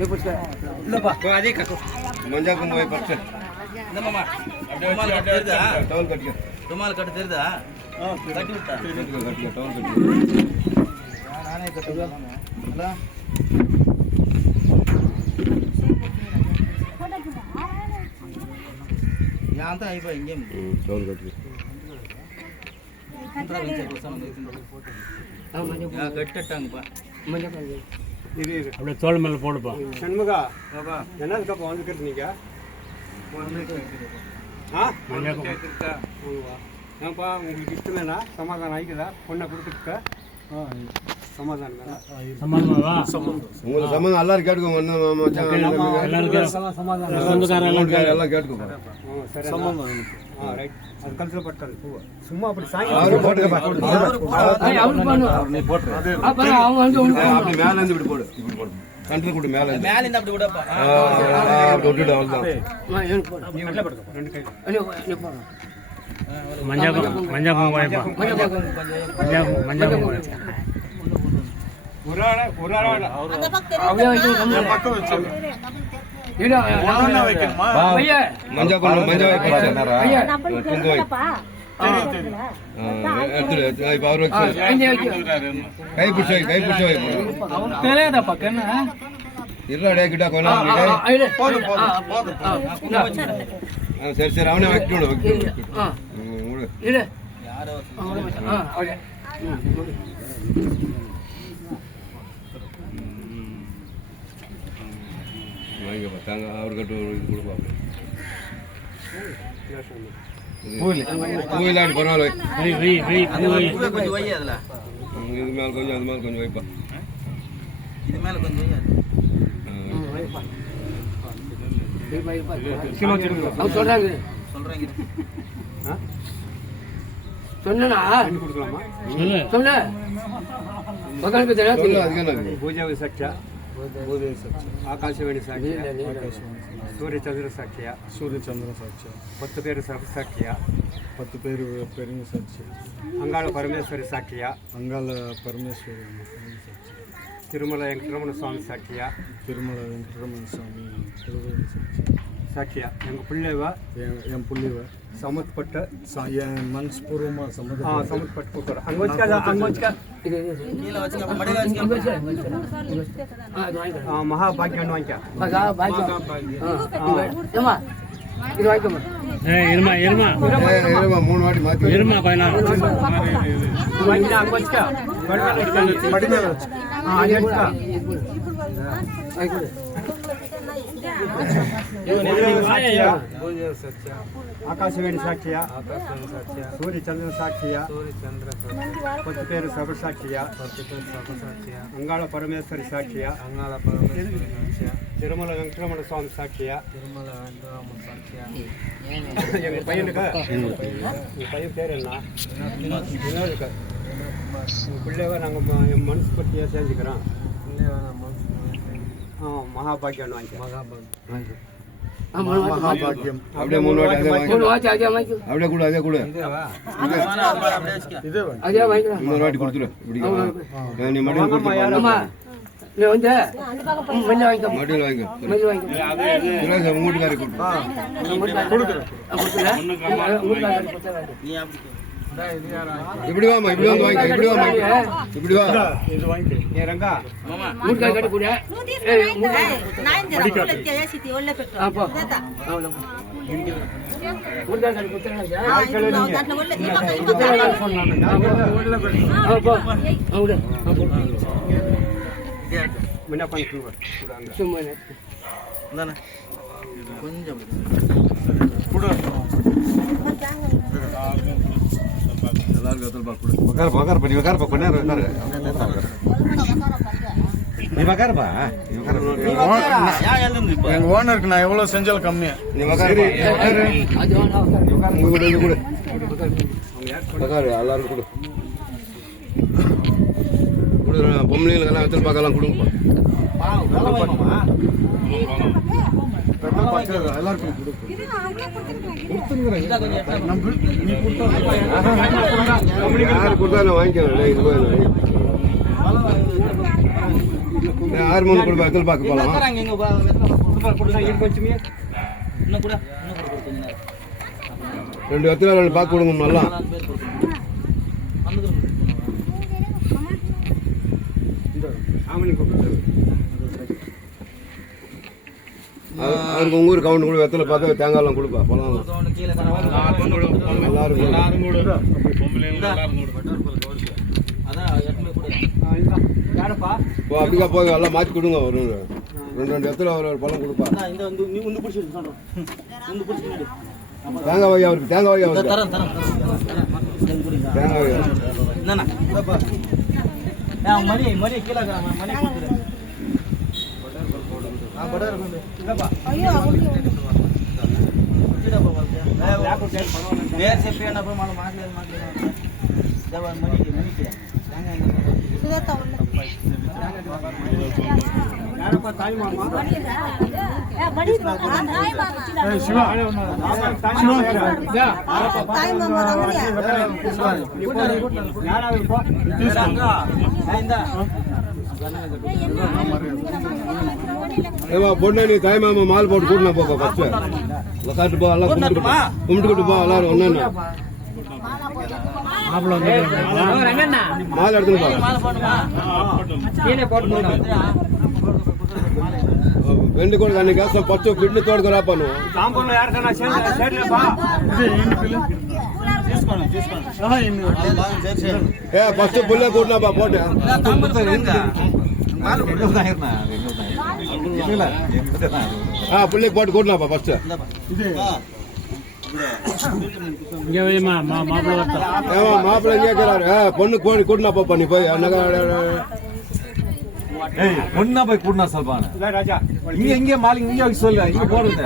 இல்லப்பா அதே கட்டு மஞ்சா கும்பை பச்சை இந்த மாமா ருமால் கட்டு தெரியுதா டவல் கட்டிக்க ருமால் கட்டு தெரியுதா கட்டி விட்டா கட்டிக்க டவல் கட்டிக்க நானே கட்டுவேன் ஹலோ యాంత అయిపోయి ఇంకేం టవల్ కట్టిక கட்டட்டாங்கப்பா இது அப்படியே தோல் மேலே போடுப்பா. சண்முகா என்னதுக்கப்பா வந்துக்கிறது நீங்க ஏன்ப்பா உங்களுக்கு இஷ்டமேனா சமாதானம் ஆகிக்குதா பொண்ணை கொடுத்துருக்க சமாதானம் சமாதானமா உங்களுக்கு சம்மந்தம் எல்லாரும் கேட்டுக்கோங்க எல்லாம் கேட்டுக்கோங்க ரைட் அது கழுத்துல பட்டாரு சும்மா அப்படி அப்படி மேல இருந்து இப்படி போடு இப்படி போடு கண்ட்ரோல் கூட மேல மேல இருந்து அப்படி விடப்பா விட்டுட்டு அவ்வளவுதான் மஞ்சள் வாய்ப்பா மஞ்சள் ஒரு ஆள் கை பிடிச்ச இல்லடா கிட்ட சரி சரி அவனே வைக்கணும் வாங்க பார்த்தாங்க அவர்கிட்ட கொடுப்பாங்க பூவிலாடி பரவாயில்ல கொஞ்சம் வை அதுல இது மேல கொஞ்சம் அது மேல கொஞ்சம் வைப்பா இது மேல கொஞ்சம் சொல்றேங்க பூஜாவி சாட்சியா ಆಕಾಶವಾಣಿ ಸಾಕ್ಷ್ಯ ಸೂರ್ಯಚಂದ್ರ ಸಾಕ್ಷ್ಯ 10 பேர் ಸಾಕ್ಷ್ಯ 10 பேர் பெரிய சாட்சி ಅಂಗಾಳ ಪರಮೇಶ್ವರಿ ಸಾಕ್ಷ್ಯ ತಿರುಮಲ ವೆಂಕಟರಮಣ ಸ್ವಾಮಿ ಸಾಕ್ಷ್ಯ ಸಾಕ್ಷ್ಯ எங்க பிள்ளைவ என் புள்ளிவ சமத்பட்ட என் மனஸ்பூர்வமா சமத்பட்ட கூப்பிடுற அங்க வச்சுக்க மகாபாக்கியம் வாங்கிக்க மூணு வாட்டி மாத்தி அங்க வச்சுக்க ಆಕಾಶವಾಣಿ ಸಾಕ್ಷ್ಯ ಸೂರ್ಯಚಂದ್ರ ಸಾಕ್ಷ್ಯ 10 பேர் ಸಭ ಸಾಕ್ಷ್ಯ ಅಂಗಾಳ ಪರಮೇಶ್ವರಿ ಸಾಕ್ಷ್ಯ ತಿರುಮಲ ವೆಂಕಟರಮಣ ಸ್ವಾಮಿ ಸಾಕ್ಷ್ಯ எங்க பையனுக்கு உங்க பையன் பேர் என்ன வினோதுக்கு உங்க பிள்ளைவ நாங்கள் என் மனசு பற்றியா செஞ்சுக்கிறோம் மகாபாக்கியம் மகாபாக்கியம் அப்படியே மூணு வாட்டி அப்படியே கூட அதே கூட இன்னொரு வாட்டி கொடுத்துரு நீ மடியில் மடியில் வாங்கிக்க மூட்டுக்காரி இப்படி வாமா இப்படி வந்து வாங்கிக்க இப்படி வாமா இப்படி வா இது வாங்கிக்க ஏ ரங்கா மாமா மூட்டுக்காரி கட்டி கூட கொஞ்சம் எங்க ஓனருக்கு நான் எவ்வளவு செஞ்சாலும் கம்மியா எல்லாரும் கொடு பொம்பளைங்களுக்கெல்லாம் வெத்தல் பார்க்கலாம் கொடுங்கப்பா எல்லாருக்கும் யாரு கொடுத்தாலும் வாங்கிக்கலாம் இது ஹார்மோன் கொடுப்பா எத்தனை பார்க்க எங்க போகலாம் தராங்க இங்க வெத்தலை கொடுத்தா இது கொஞ்சமே இன்னும் கூட கொஞ்ச நேரம் 2 வெத்தலை 2 பார்க்க கொடுங்க நல்லா 4 பேர் கொடுக்கணும் வந்துக்கிறோம் ஆமணி கொடுத்து அவருக்கு உங்க ஊர் கவுண்ட் கூட வெத்தலை பார்க்க தேங்காய்லாம் கொடுப்பா பழம் ஒன்னு கீழே தரவா எல்லாரும் அதான் எட்டுமே கூட இந்த யாரப்பா அப்படிக்கா போய் எல்லாம் மாற்றி கொடுங்க ஒரு 2 வெத்தலை ஒரு பழம் கொடுப்பா அண்ணா இந்த வந்து நீ உந்து பிடிச்சிட்டு சொல்றோம் உந்து பிடிச்சிட்டு தேங்காய் வையா அவருக்கு தேங்காய் வையா அவருக்கு தரம் குடிங்க தேங்காய் வையா என்னண்ணா இதப்பா மணி கீழே மணி கொடுத்துரு படர் இல்லப்பா வேர் చెప్పి అన్నప్పుడు మనం మాట్లాడలేదు మనకి யாரப்பா தாய் மாமா ஏமா பொண்ணு நீ தாய் மாமா மால் போட்டு கூட்டினா போப்பா ஃபர்ஸ்ட் காட்டு போ எல்லாம் கும்பிட்டுக்கிட்டு போ எல்லாரும் ஒண்ணு மாப்பிள்ள வந்து மாலை எடுத்துன்னு போ వెండి కూడా దాన్ని వేస్తాం పచ్చు పిండి తోడుకు రా పను కాంపౌండ్ యారకన్నా చేర్లేపా ఏ ఫస్ట్ పుల్లే కూడినా బా పోటీ పుల్లికి పోటీ కూడినా బా ఫస్ట్ இங்கே வைமா மாப்பிள்ள வரட்டா ஏமா மாப்பிள்ளை கேட்கிறாரு பொண்ணு கோடி கூட்டினா பா பண்ணி போய் அண்ணா ஒன்னா போய் கூட்டினா சொல்பான ராஜா இங்க மாலிங்க இங்க சொல்லு இங்க போறது